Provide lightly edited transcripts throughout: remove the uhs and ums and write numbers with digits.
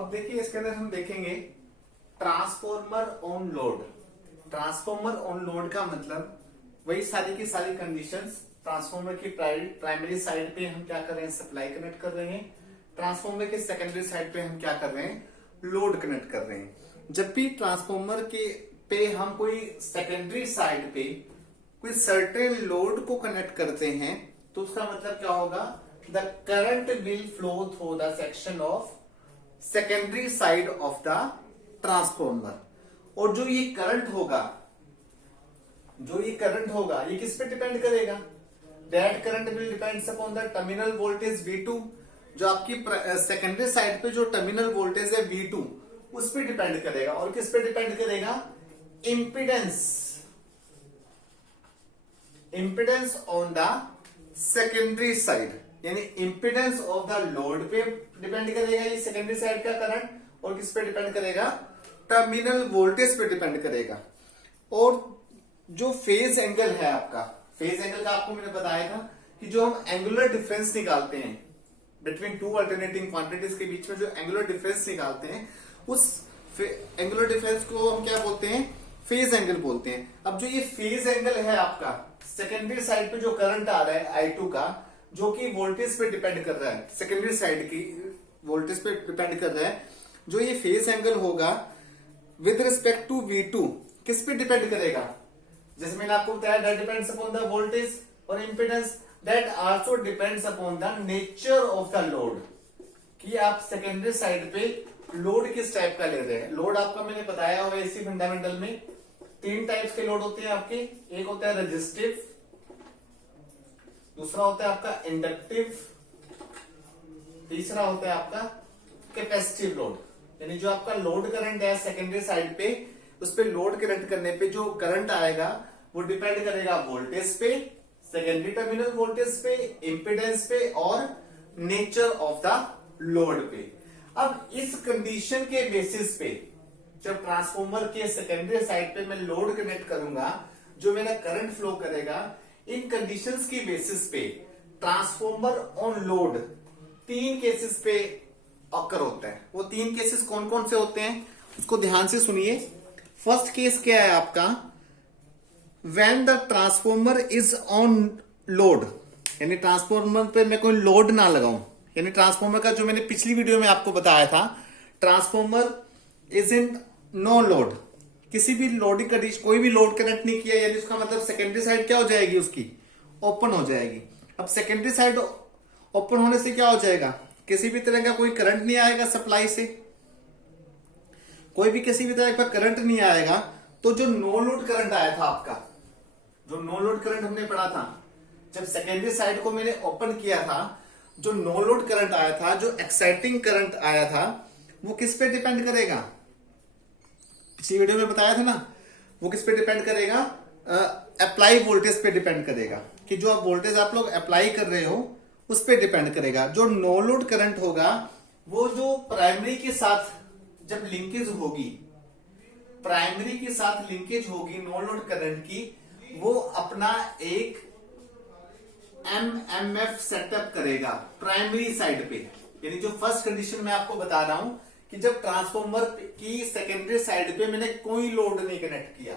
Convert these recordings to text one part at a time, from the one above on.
अब देखिए इसके अंदर हम देखेंगे transformer on load. Transformer on load का मतलब वही सारी की सारी कंडीशंस ट्रांसफॉर्मर की प्राइमरी साइड पे हम क्या कर रहे हैं, सप्लाई कनेक्ट कर रहे हैं। ट्रांसफॉर्मर के सेकेंडरी साइड पे हम क्या कर रहे हैं, लोड कनेक्ट कर रहे हैं। जब भी ट्रांसफॉर्मर के पे हम कोई सेकेंडरी साइड पे कोई सर्टेन लोड को कनेक्ट करते हैं तो उसका मतलब क्या होगा, the current will flow through the section of secondary side of the transformer. और जो ये करंट होगा ये किस पे डिपेंड करेगा, that current will depends upon the terminal voltage V2। जो आपकी सेकेंडरी साइड पे जो टर्मिनल वोल्टेज है V2 उस पे डिपेंड करेगा। और किस पे डिपेंड करेगा, impedance on the secondary side, यानी इंपिडेंस ऑफ द लोड पे डिपेंड करेगा ये सेकेंडरी साइड का करंट। और किस पे डिपेंड करेगा, टर्मिनल वोल्टेज पे डिपेंड करेगा। और जो फेज एंगल है आपका, फेज एंगल का आपको मैंने बताया था कि जो हम एंगुलर डिफरेंस निकालते हैं बिटवीन टू अल्टरनेटिंग क्वांटिटीज के बीच में जो एंगुलर डिफरेंस निकालते हैं उस एंगुलर डिफरेंस को हम क्या बोलते हैं, फेज एंगल बोलते हैं। अब जो ये फेज एंगल है आपका सेकेंडरी साइड पे जो करंट आ रहा है I2 का, जो कि वोल्टेज पे डिपेंड कर रहा है, सेकेंडरी साइड की वोल्टेज पे डिपेंड कर रहा है, जो ये फेज एंगल होगा विद रिस्पेक्ट टू V2 किस पे डिपेंड करेगा, जैसे मैंने आपको बताया that depends upon the voltage और impedance, that also depends upon the nature of the load, कि आप सेकेंडरी साइड पे लोड किस टाइप का ले रहे हैं। लोड आपका मैंने बताया हुआ इसी फंडामेंटल में 3 टाइप्स के लोड होते हैं आपके। एक होता है रेजिस्टिव, दूसरा होता है आपका इंडक्टिव, तीसरा होता है आपका कैपेसिटिव लोड। यानी जो आपका लोड करंट है सेकेंडरी साइड पे, उस पे लोड कनेक्ट करने पे जो करंट आएगा वो डिपेंड करेगा वोल्टेज पे, सेकेंडरी टर्मिनल वोल्टेज पे, इंपिडेंस पे और नेचर ऑफ द लोड पे। अब इस कंडीशन के बेसिस पे जब ट्रांसफॉर्मर के सेकेंडरी साइड पे मैं लोड कनेक्ट करूंगा, जो मेरा करंट फ्लो करेगा, इन कंडीशंस की बेसिस पे ट्रांसफॉर्मर ऑन लोड 3 केसेस पे ऑकर होता है। वो 3 केसेस कौन कौन से होते हैं उसको ध्यान से सुनिए। फर्स्ट केस क्या है आपका, when the transformer is on load, यानी ट्रांसफॉर्मर पे मैं कोई लोड ना लगाऊं, यानी ट्रांसफॉर्मर का जो मैंने पिछली वीडियो में आपको बताया था, transformer is in no load, किसी भी लोडिंग कंडीशन कोई भी लोड कनेक्ट नहीं किया, यानी उसका मतलब सेकेंडरी साइड क्या हो जाएगी, उसकी ओपन हो जाएगी। अब सेकेंडरी साइड ओपन होने से क्या हो जाएगा, किसी भी तरह का कोई करंट नहीं आएगा सप्लाई से, कोई भी किसी भी तरह का करंट नहीं आएगा। तो जो नो लोड करंट आया था आपका, जो नो लोड करंट हमने पढ़ा था, जब सेकेंडरी साइड को मैंने ओपन किया था, जो नो लोड करंट आया था, जो एक्साइटिंग करंट आया था, वो किस पे डिपेंड करेगा, पिछली वीडियो में बताया था ना, वो किस पे डिपेंड करेगा, अप्लाई वोल्टेज पे डिपेंड करेगा, कि जो आप वोल्टेज आप लोग अप्लाई कर रहे हो उस पे डिपेंड करेगा। जो नो लोड करंट होगा वो जो प्राइमरी के साथ जब लिंकेज होगी, प्राइमरी के साथ लिंकेज होगी नो लोड करंट की, वो अपना एक एमएमएफ सेटअप करेगा प्राइमरी साइड पे। यानी जो फर्स्ट कंडीशन मैं आपको बता रहा हूं कि जब ट्रांसफॉर्मर की सेकेंडरी साइड पे मैंने कोई लोड नहीं कनेक्ट किया,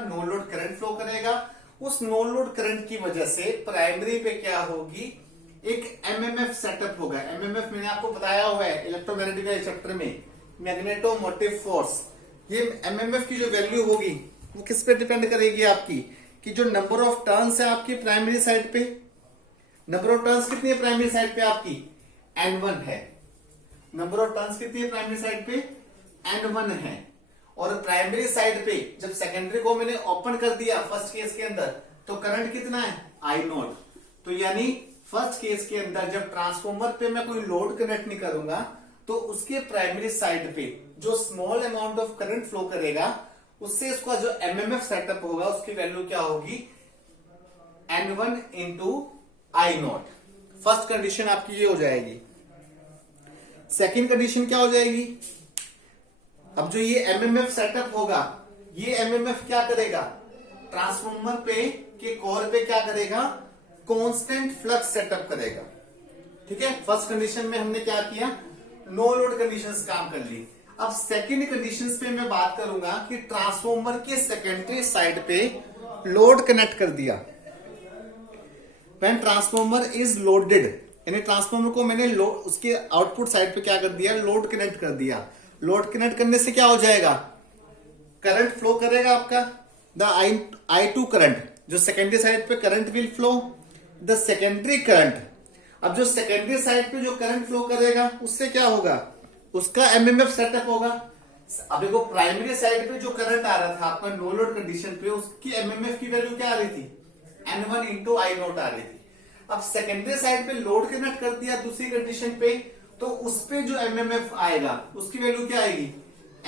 नो लोड करंट फ्लो करेगा। उस नो लोड करंट की वजह से प्राइमरी पे क्या होगी, एक एमएमएफ सेटअप होगा। एमएमएफ मैंने आपको बताया हुआ है इलेक्ट्रोमैग्नेटिक चैप्टर में, मैग्नेटोमोटिव फोर्स। ये एमएमएफ की जो वैल्यू होगी वो किस पे डिपेंड करेगी आपकी, कि जो नंबर ऑफ टर्न्स है आपकी प्राइमरी साइड पे, नंबर ऑफ टर्न्स कितनी है प्राइमरी साइड पे आपकी, N1 है। नंबर ऑफ टर्न्स कितनी है प्राइमरी साइड पे, N1 है। और प्राइमरी साइड पे जब सेकेंडरी को मैंने ओपन कर दिया फर्स्ट केस के अंदर, तो करंट कितना है, I0। तो यानी फर्स्ट केस के अंदर जब ट्रांसफॉर्मर पे मैं कोई लोड कनेक्ट नहीं करूंगा, तो उसके प्राइमरी साइड पे जो small amount of current flow करेगा, उससे उसका जो एमएमएफ सेटअप होगा उसकी वैल्यू क्या होगी, N1 into I0। First condition आपकी ये हो जाएगी। सेकेंड कंडीशन क्या हो जाएगी, अब जो ये एमएमएफ सेटअप होगा, ये एमएमएफ क्या करेगा, ट्रांसफॉर्मर पे के कोर पे क्या करेगा, कांस्टेंट फ्लक्स सेटअप करेगा। ठीक है, फर्स्ट कंडीशन में हमने क्या किया, नो लोड कंडीशंस काम कर ली। अब सेकंड कंडीशंस पे मैं बात करूंगा कि ट्रांसफॉर्मर के सेकेंडरी साइड पे लोड कनेक्ट कर दिया। व्हेन ट्रांसफॉर्मर इज लोडेड, यानी ट्रांसफॉर्मर को मैंने उसके आउटपुट साइड पे क्या कर दिया, लोड कनेक्ट कर दिया। लोड कनेक्ट करने से क्या हो जाएगा, करंट फ्लो करेगा आपका, द I2 करंट, जो सेकेंडरी साइड पे current will flow, the secondary current. अब जो सेकेंडरी साइड पे जो करंट फ्लो करेगा उससे क्या होगा, उसका एमएमएफ सेटअप होगा। अब देखो प्राइमरी साइड पे जो करंट आ रहा था आपका नो लोड कंडीशन पे, उसकी एमएमएफ की वैल्यू क्या आ रही थी, N1 इंटू आई नोट आ रही थी। अब सेकेंडरी साइड पे लोड कनेक्ट कर दिया दूसरी कंडीशन पे, तो उस पे जो एमएमएफ आएगा उसकी वैल्यू क्या आएगी,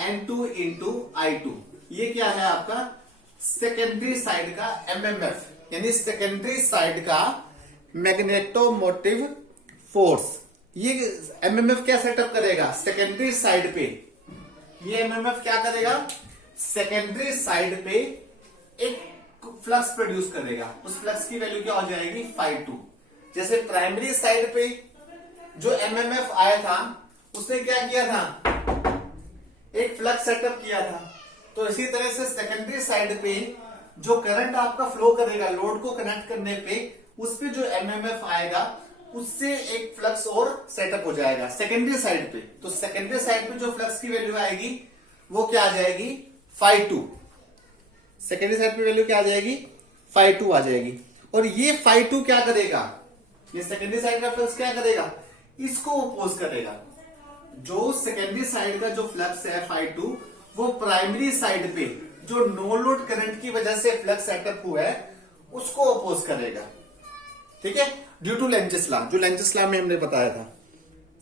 N2 इंटू I2। ये क्या है आपका सेकेंडरी साइड का एमएमएफ, यानी सेकेंडरी साइड का मैग्नेटोमोटिव फोर्स। ये एमएमएफ क्या सेटअप करेगा सेकेंडरी साइड पे, ये एमएमएफ क्या करेगा सेकेंडरी साइड पे एक फ्लक्स प्रोड्यूस करेगा। उस फ्लक्स की वैल्यू क्या हो जाएगी φ2। जैसे प्राइमरी साइड पे जो एमएमएफ आया था उसने क्या किया था, एक फ्लक्स सेटअप किया था। तो इसी तरह से सेकेंडरी साइड पे जो करंट आपका फ्लो करेगा लोड को कनेक्ट करने पे, उस पे जो एमएमएफ आएगा उससे एक फ्लक्स और सेटअप हो जाएगा सेकेंडरी साइड पे। तो सेकेंडरी साइड पे जो फ्लक्स की वैल्यू आएगी वो क्या आ जाएगी φ2। सेकेंडरी साइड पे वैल्यू क्या आ जाएगी φ2 आ जाएगी। और ये φ2 क्या करेगा, ये सेकेंडरी साइड का फ्लक्स क्या करेगा, इसको अपोज करेगा। जो सेकेंडरी साइड का जो फ्लक्स है φ2, वो प्राइमरी साइड पे जो नो लोड करंट की वजह से फ्लक्स सेटअप हुआ है उसको अपोज करेगा। ठीक है, ड्यू टू लेंजेस लॉ, जो लेंजेस लॉ में हमने बताया था।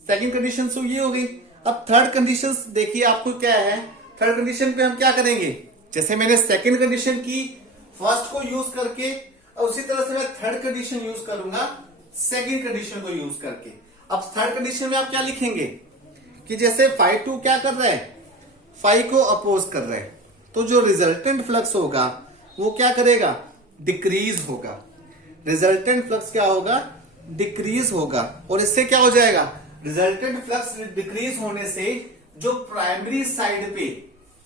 सेकंड कंडीशन तो ये हो गई। अब थर्ड कंडीशन देखिए आपको क्या है। थर्ड कंडीशन पे हम क्या करेंगे, जैसे मैंने सेकंड कंडीशन की फर्स्ट को यूज करके, और उसी तरह से मैं थर्ड कंडीशन यूज करूंगा सेकंड कंडीशन को यूज करके। अब थर्ड कंडीशन में आप क्या लिखेंगे कि जैसे φ2 क्या कर रहा है, फाई को अपोज कर रहा है, तो जो रिजल्टेंट फ्लक्स होगा वो क्या करेगा, डिक्रीज होगा। रिजल्टेंट फ्लक्स क्या होगा, डिक्रीज होगा। और इससे क्या हो जाएगा, रिजल्टेंट फ्लक्स डिक्रीज होने से जो प्राइमरी साइड पे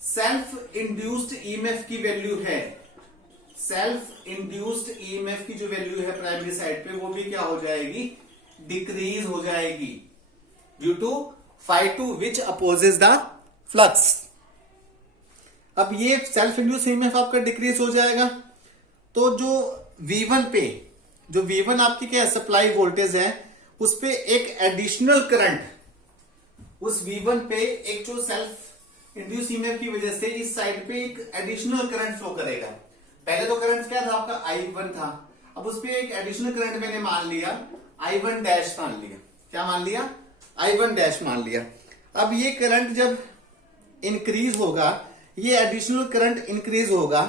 सेल्फ इंड्यूस्ड ईएमएफ की वैल्यू है, सेल्फ इंड्यूस्ड ईएमएफ की जो वैल्यू है प्राइमरी साइड पे, वो भी क्या हो जाएगी, डिक्रीज हो जाएगी, due to φ2 which opposes the flux. अब ये सेल्फ इंड्यूस ईएमएफ आपका डिक्रीज हो जाएगा, तो जो V1 पे, जो V1 आपकी क्या सप्लाई वोल्टेज है, उस पे एक एडिशनल करंट, उस V1 पे एक जो सेल्फ इंड्यूस ईएमएफ की वजह से इस साइड पे एक एडिशनल करंट फ्लो करेगा। पहले तो करंट क्या था आपका I1 था, अब उस पे एक एडिशनल करंट मैंने मान लिया I1 डैश मान लिया। क्या मान लिया, I1 डैश मान लिया। अब ये करंट जब इंक्रीज होगा, ये एडिशनल करंट इंक्रीज होगा,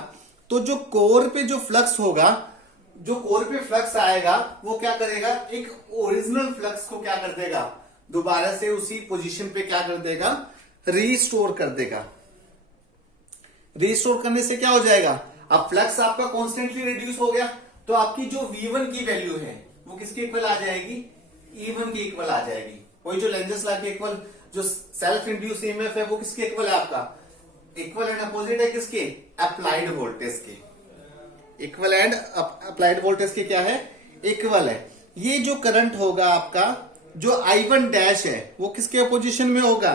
तो जो कोर पे जो फ्लक्स होगा, जो कोर पे फ्लक्स आएगा वो क्या करेगा, एक ओरिजिनल फ्लक्स को क्या कर देगा, दोबारा से उसी पोजीशन पे क्या कर देगा, रीस्टोर कर देगा। रीस्टोर करने से क्या हो जाएगा, अब फ्लक्स आपका कॉन्स्टेंटली रिड्यूस हो गया, तो आपकी जो V1 की वैल्यू है वो किसके इक्वल आ जाएगी, E1 की इक्वल आ जाएगी। वही जो लेंजेस लॉ के इक्वल, जो सेल्फ इंड्यूस ईएमएफ है वो किसके इक्वल है, आपका इक्वल एंड अपोजिट है किसके, अप्लाइड वोल्टेज के। इक्वल एंड अप्लाइड वोल्टेज के क्या है, इक्वल है। ये जो करंट होगा आपका, जो I1 डैश है वो किसके अपोजिशन में होगा,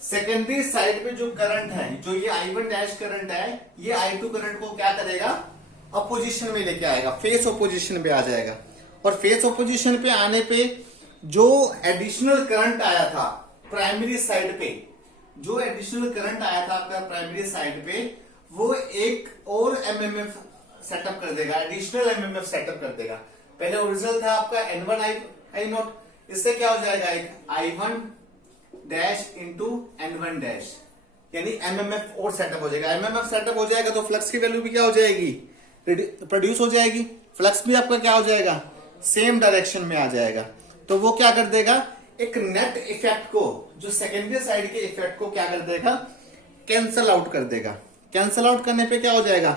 सेकेंडरी साइड पे जो करंट है, जो ये I1 डैश करंट है, ये I2 करंट को क्या करेगा, अपोजिशन में लेके आएगा, फेस अपोजिशन पे आ जाएगा। और फेस अपोजिशन पे आने पे जो एडिशनल करंट आया था प्राइमरी साइड पे, जो एडिशनल करंट आया था आपका प्राइमरी साइड पे, वो एक और एमएमएफ सेटअप कर देगा, एडिशनल एमएमएफ सेटअप कर देगा। पहले ओरिजिनल था आपका N1 आई नोट, इससे क्या हो जाएगा, एक I1 dash into N1 dash, यानी एमएमएफ और सेटअप हो जाएगा। एमएमएफ सेटअप हो जाएगा तो फ्लक्स की वैल्यू भी क्या हो जाएगी, प्रोड्यूस हो जाएगी। फ्लक्स भी आपका क्या हो जाएगा, सेम डायरेक्शन में आ जाएगा। तो वो क्या कर देगा, एक नेट इफेक्ट को, जो सेकेंडरी साइड के इफेक्ट को क्या कर देगा, कैंसल आउट कर देगा। कैंसल आउट करने पे क्या हो जाएगा,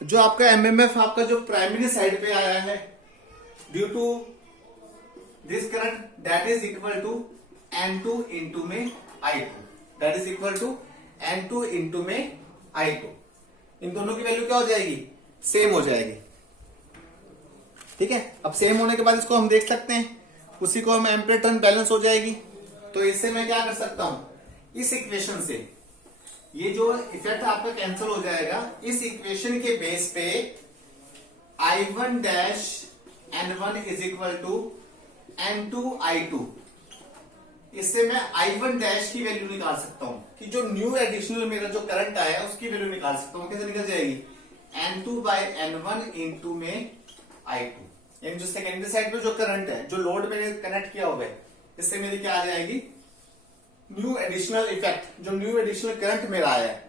जो आपका एमएमएफ आपका जो प्राइमरी साइड पे आया है due to this current, that is equal to N2 into में I2 that is equal to N2 into में I2। इन दोनों की वैल्यू क्या हो जाएगी, सेम हो जाएगी। ठीक है, अब सेम होने के बाद इसको हम देख सकते हैं, उसी को हम एम्पीयर टर्न बैलेंस हो जाएगी। तो इससे मैं क्या कर सकता हूं, इस इक्वेशन से ये जो इफेक्ट आपका कैंसिल हो जाएगा। इस इक्वेशन के बेस पे I1 dash N1 is equal to N2 I2, इससे मैं I1 डैश की वैल्यू निकाल सकता हूं कि जो न्यू एडिशनल मेरा जो करंट आया है उसकी वैल्यू निकाल सकता हूं। कैसे निकल जाएगी, N2 बाय N1 इंटू में I2, यानी जो सेकेंडरी साइड पे जो करंट है जो लोड मैंने कनेक्ट किया हुआ है, इससे मेरी क्या आ जाएगी, न्यू एडिशनल इफेक्ट, जो न्यू एडिशनल करंट मेरा आया है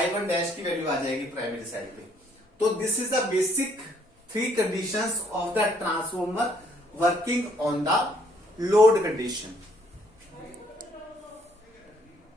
I1 डैश की वैल्यू आ जाएगी प्राइमरी साइड पे। तो this is the basic 3 conditions of the transformer working on the load condition.